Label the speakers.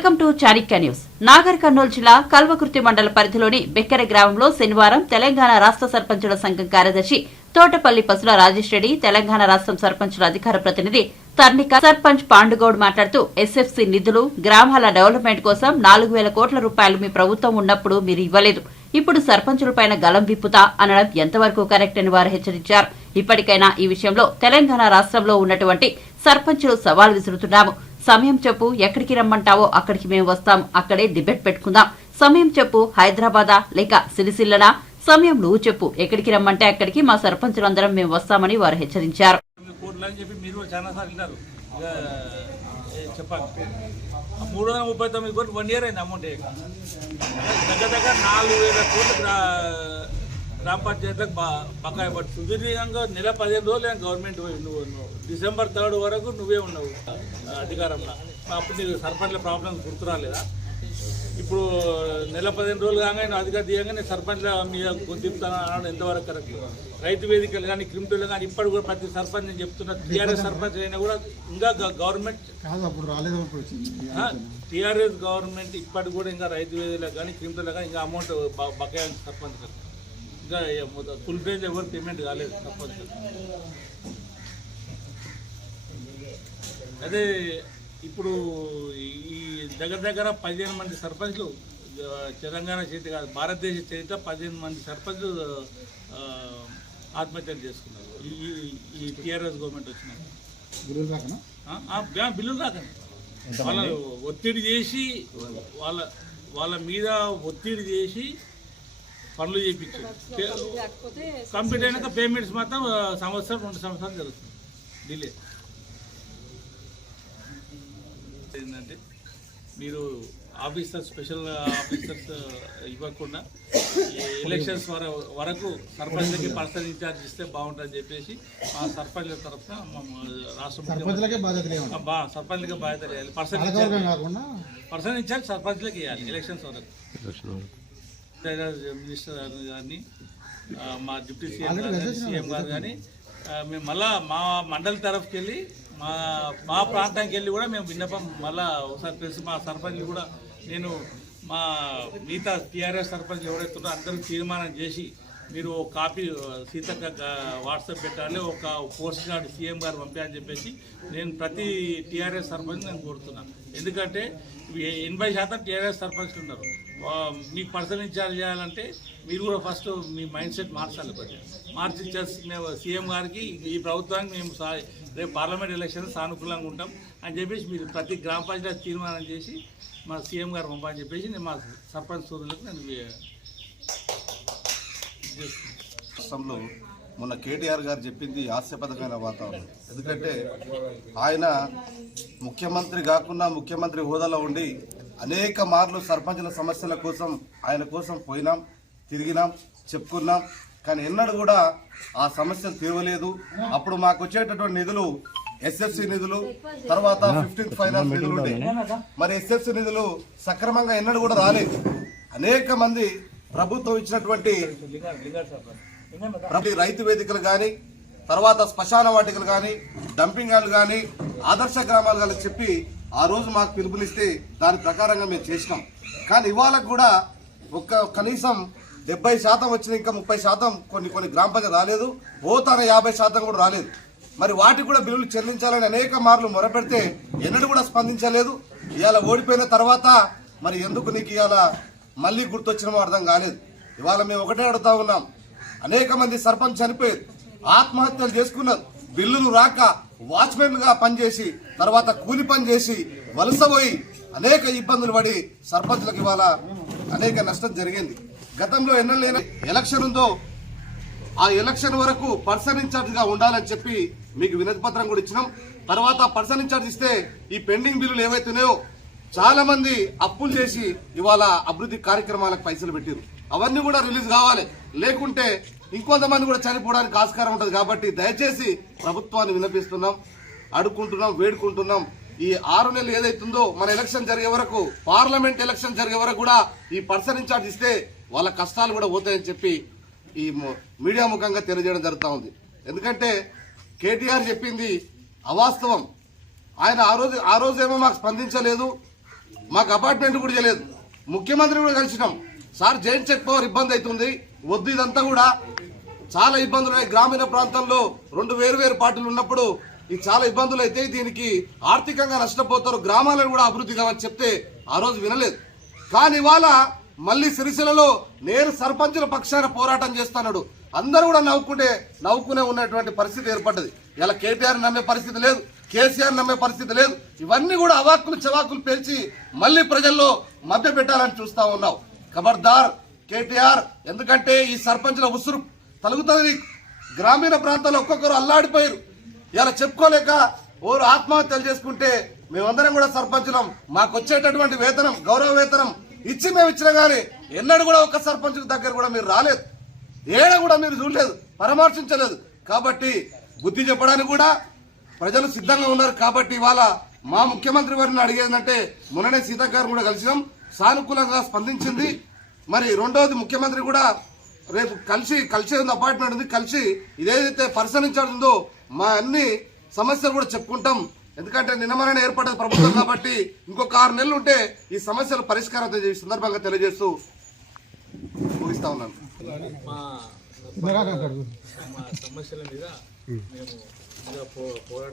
Speaker 1: Welcome to Charikya news. Nagar Kurnool జిల్లా కల్వకుర్తి మండల పరిధిలోని బెక్కెర గ్రామంలో శనివారం తెలంగాణ రాష్ట్ర సర్పంచుల సంఘం కార్యదర్శి తోటపల్లి పసుల రాజేష్ రెడ్డి తెలంగాణ రాష్ట్రం సర్పంచుల అధికార ప్రతినిధి తర్నిక సర్పంచ్ పాండుగౌడ్ మాట్లాడుతూ ఎస్ఎఫ్సి నిధులు గ్రామాల డెవలప్మెంట్ కోసం నాలుగు వేల కోట్ల రూపాయలు మీ ప్రభుత్వం ఉన్నప్పుడు మీరు ఇవ్వలేదు. ఇప్పుడు సర్పంచులపైన గలం విప్పుతా అనడం ఎంతవరకు కరెక్ట్ అని వారు హెచ్చరించారు. ఇప్పటికైనా ఈ విషయంలో తెలంగాణ రాష్ట్రంలో ఉన్నటువంటి సర్పంచులు సవాల్ విసురుతున్నాము. సమయం చెప్పు ఎక్కడికి రమ్మంటావో అక్కడికి మేము వస్తాం. అక్కడే డిబేట్ పెట్టుకుందాం. సమయం చెప్పు హైదరాబాదా? లేక సిరిసిల్లనా? సమయం నువ్వు చెప్పు. ఎక్కడికి రమ్మంటే అక్కడికి మా సర్పంచులందరం మేము వస్తామని వారు హెచ్చరించారు.
Speaker 2: చెప్పాలి. మూడు వందల ముప్పై తొమ్మిది కోట్లు వన్ ఇయర్ అయింది అమౌంట్ దగ్గర దగ్గర నాలుగు వేల కోట్లు గ్రామ పంచాయతీలకు బా బకాయి పట్టు. సుదీర్ఘంగా నెల పదిహేను రోజులు నేను గవర్నమెంట్ పోయి నువ్వు డిసెంబర్ థర్డ్ వరకు నువ్వే ఉన్నావు అధికారంలో. అప్పుడు నీకు సర్పంచ్ల ప్రాబ్లమ్స్ గుర్తురాలేదా ఇప్పుడు నెల పదిహేను రోజులు కాగానే నేను అధికారం తీయగానే సర్పంచ్ల మీద గుర్తిస్తాను అనడం ఎంతవరకు కరెక్ట్? రైతు వేదికలు కానీ క్రిమిటోలు కానీ ఇప్పటి కూడా ప్రతి సర్పంచ్ నేను చెప్తున్నా టీఆర్ఎస్ సర్పంచ్ అయినా కూడా ఇంకా గవర్నమెంట్ టీఆర్ఎస్ గవర్నమెంట్ ఇప్పటికి కూడా ఇంకా రైతు వేదికలకు కానీ క్రిమిటోలకు కానీ ఇంకా అమౌంట్ బకాయి సర్పంచ్ ఇంకా ఫుల్ పేజ్ ఎవరు పేమెంట్ కాలేదు సర్పంచ్ అదే ఇప్పుడు ఈ దగ్గర దగ్గర పదిహేను మంది సర్పంచ్లు తెలంగాణ చేతి కాదు భారతదేశ చరిత్ర పదిహేను మంది సర్పంచ్లు ఆత్మహత్యలు చేసుకున్నారు. ఈ టీఆర్ఎస్ గవర్నమెంట్ వచ్చినాక. ఆ, ఆ, బ్యా- బిల్లులు రాకండి వాళ్ళ ఒత్తిడి చేసి వాళ్ళ వాళ్ళ మీద ఒత్తిడి చేసి పనులు చేయించారు కంప్లీట్ అయినాక పేమెంట్స్ మాత్రం సంవత్సరం రెండు సంవత్సరాలు జరుగుతుంది. డిలే. ఏంటంటే మీరు ఆఫీసర్స్ స్పెషల్ ఆఫీసర్స్ ఇవ్వకుండా ఎలక్షన్స్ వర వరకు సర్పంచ్లకి పర్సన్ ఇన్ఛార్జ్ ఇస్తే బాగుంటుందని చెప్పేసి మా సర్పంచ్ల తరఫున మా రాష్ట్ర
Speaker 3: సర్పంచ్లకే బాధ్యత లేవండి
Speaker 2: ఆ, బా సర్పంచ్లకి బాధ్యత వేయాలి. పర్సన్
Speaker 3: పాలకవర్గం కాకుండా
Speaker 2: పర్సన్ ఇన్ఛార్జ్ సర్పంచ్లకి వేయాలి ఎలక్షన్స్ వరకు. మినిస్టర్ గారిని మా డిప్యూటీ సీఎం గారు సీఎం గారు కానీ మేము మళ్ళా మా మండలి తరఫుకి వెళ్ళి మా మా ప్రాంతానికి వెళ్ళి కూడా మేము విన్నపం మళ్ళా ఒకసారి తెలిసి మా సర్పంచ్ కూడా నేను మా మిగతా టీఆర్ఎస్ సర్పంచ్ ఎవరైతే ఉన్నారో అందరూ తీర్మానం చేసి మీరు కాపీ సీతక్క వాట్సాప్ పెట్టాలి ఒక పోస్ట్ కార్డు సీఎం గారు పంపాయని చెప్పేసి నేను ప్రతి టీఆర్ఎస్ సర్పంచ్ నేను కోరుతున్నాను ఎందుకంటే ఎనభై శాతం టీఆర్ఎస్ సర్పంచ్లు ఉన్నారు. మీకు పర్సనల్ ఇన్ఛార్జ్ చేయాలంటే మీరు కూడా ఫస్ట్ మీ మైండ్ సెట్ మార్చాలి కొద్దిగా. మార్చి సీఎం గారికి ఈ ప్రభుత్వానికి మేము రేపు పార్లమెంట్ ఎలక్షన్ సానుకూలంగా ఉంటాం అని చెప్పేసి మీరు ప్రతి గ్రామ పంచాయతీ తీర్మానం చేసి మా సీఎం గారు పంపని చెప్పేసి నేను మా సర్పంచ్ సోదరులకు నేను
Speaker 4: రాష్ట్రంలో మొన్న కేటీఆర్ గారు చెప్పింది హాస్యపదమైన వాతావరణం. ఎందుకంటే ఆయన ముఖ్యమంత్రి కాకుండా ముఖ్యమంత్రి హోదాలో ఉండి అనేక మార్లు సర్పంచుల సమస్యల కోసం ఆయన కోసం పోయినాం తిరిగినాం చెప్పుకున్నాం. కానీ ఎన్నడూ కూడా ఆ సమస్యలు తీరవలేదు అప్పుడు మాకు వచ్చేటటువంటి నిధులు ఎస్ఎఫ్సి నిధులు తర్వాత ఫిఫ్టీన్త్ ఫైనాన్స్ నిధులు మరి ఎస్ఎఫ్సి నిధులు సక్రమంగా ఎన్నడూ కూడా రాలేదు. అనేక మంది ప్రభుత్వం ఇచ్చినటువంటి ప్రతి రైతు వేదికలు కానీ తర్వాత శ్మశాన వాటికలు కానీ డంపింగ్ యార్డ్లు కానీ ఆదర్శ గ్రామాలు కానీ చెప్పి ఆ రోజు మాకు పిలుపునిస్తే దాని ప్రకారంగా మేము చేసినాం. కానీ ఇవాళ కూడా ఒక్క కనీసం డెబ్బై శాతం వచ్చిన ఇంకా ముప్పై శాతం కొన్ని కొన్ని గ్రామ పంచాయతీ రాలేదు. పోతాన యాభై శాతం కూడా రాలేదు. మరి వాటికి కూడా బిల్లులు చెల్లించాలని అనేక మార్లు మొరపెడితే ఎన్నడూ కూడా స్పందించలేదు. ఇవాళ ఓడిపోయిన తర్వాత మరి ఎందుకు నీకు ఇవాళ మళ్ళీ గుర్తొచ్చినమో అర్థం కాలేదు. ఇవాళ మేము ఒకటే అడుగుతా ఉన్నాం. అనేక మంది సర్పంచ్ చనిపోయారు ఆత్మహత్యలు చేసుకున్నారు. బిల్లులు రాక వాచ్మెన్గా పనిచేసి తర్వాత కూలి పని చేసి వలస పోయి అనేక ఇబ్బందులు పడి సర్పంచ్లకు ఇవాళ అనేక నష్టం జరిగింది. గతంలో ఎన్నెళ్ళైనా ఎలక్షన్ ఉందో ఆ ఎలక్షన్ వరకు పర్సన్ ఇన్ఛార్జ్గా ఉండాలని చెప్పి మీకు వినతి పత్రం కూడా ఇచ్చినాం. తర్వాత పర్సన్ ఇన్ఛార్జ్ ఇస్తే ఈ పెండింగ్ బిల్లులు ఏవైతున్నాయో చాలా మంది అప్పులు చేసి ఇవాళ అభివృద్ధి కార్యక్రమాలకు పైసలు పెట్టారు అవన్నీ కూడా రిలీజ్ కావాలి. లేకుంటే ఇంకొంతమంది కూడా చనిపోవడానికి ఆస్కారం ఉంటుంది కాబట్టి దయచేసి ప్రభుత్వాన్ని వినిపిస్తున్నాం అడుక్కుంటున్నాం వేడుకుంటున్నాం. ఈ ఆరు నెలలు ఏదైతుందో మన ఎలక్షన్ జరిగే వరకు పార్లమెంట్ ఎలక్షన్ జరిగే వరకు కూడా ఈ పర్సన్ ఇన్ఛార్జ్ ఇస్తే వాళ్ళ కష్టాలు కూడా పోతాయని చెప్పి ఈ మీడియా ముఖంగా తెలియజేయడం జరుగుతూ ఉంది. ఎందుకంటే కేటీఆర్ చెప్పింది అవాస్తవం. ఆయన ఆ రోజు ఆ రోజేమో మాకు స్పందించలేదు. మాకు అపార్ట్మెంట్ కూడా చేయలేదు. ముఖ్యమంత్రి కూడా కలిసినాం. సార్ జైన్ చెక్ పవర్ ఇబ్బంది అవుతుంది. వద్దు ఇదంతా కూడా. చాలా ఇబ్బందులు ఉన్నాయి. గ్రామీణ ప్రాంతంలో రెండు వేరు వేరు పార్టీలు ఉన్నప్పుడు ఇది చాలా ఇబ్బందులు అయితే దీనికి ఆర్థికంగా నష్టపోతారు. గ్రామాలను కూడా అభివృద్ధి కావాలని చెప్తే ఆ రోజు వినలేదు. కానీ ఇవాళ మళ్ళీ సిరిసిల్లలో నేను సర్పంచుల పక్షాన పోరాటం చేస్తున్నాడు. అందరూ కూడా నవ్వుకుంటే నవ్వుకునే ఉన్నటువంటి పరిస్థితి ఏర్పడ్డది. ఇలా కేటీఆర్ నమ్మే పరిస్థితి లేదు. కేసీఆర్ నమ్మే పరిస్థితి లేదు. ఇవన్నీ కూడా అవాక్కులు చవాకులు పేల్చి మళ్ళీ ప్రజల్లో మభ్య పెట్టాలని చూస్తా ఉన్నావు. ఖబర్దార్ కేటీఆర్ ఎందుకంటే ఈ సర్పంచుల ఉసురు తలుగుతుంది గ్రామీణ ప్రాంతాల్లో ఒక్కొక్కరు అల్లాడిపోయారు. ఇలా చెప్పుకోలేక ఓరు ఆత్మహత్యలు చేసుకుంటే మేమందరం కూడా సర్పంచులం. మాకు వచ్చేటటువంటి వేతనం గౌరవ వేతనం ఇచ్చి మేము ఇచ్చినా కానీ ఎన్నడూ కూడా ఒక్క సర్పంచ్ దగ్గర కూడా మీరు రాలేదు. ఏడ కూడా మీరు చూడలేదు పరామర్శించలేదు. కాబట్టి బుద్ధి చెప్పడానికి కూడా ప్రజలు సిద్ధంగా ఉన్నారు కాబట్టి ఇవాళ మా ముఖ్యమంత్రి వారిని అడిగేదంటే మొన్ననే సీతాకారు కూడా కలిసినాం. సానుకూలంగా స్పందించింది. మరి రెండవది ముఖ్యమంత్రి కూడా రేపు కలిసి కలిసే ఉంది అపార్ట్మెంట్ ఉంది కలిసి ఇదేదైతే పర్సన్ ఇన్ఛార్జ్ ఉందో మా అన్ని సమస్యలు కూడా చెప్పుకుంటాం. ఎందుకంటే నిన్నమరణ ఏర్పడ్డది ప్రభుత్వం కాబట్టి ఇంకొక ఆరు నెలలు ఉంటే ఈ సమస్యలు పరిష్కారం ఈ సందర్భంగా తెలియజేస్తూ ముగిస్తా ఉన్నాను.
Speaker 2: మా సమస్యల మీద మేము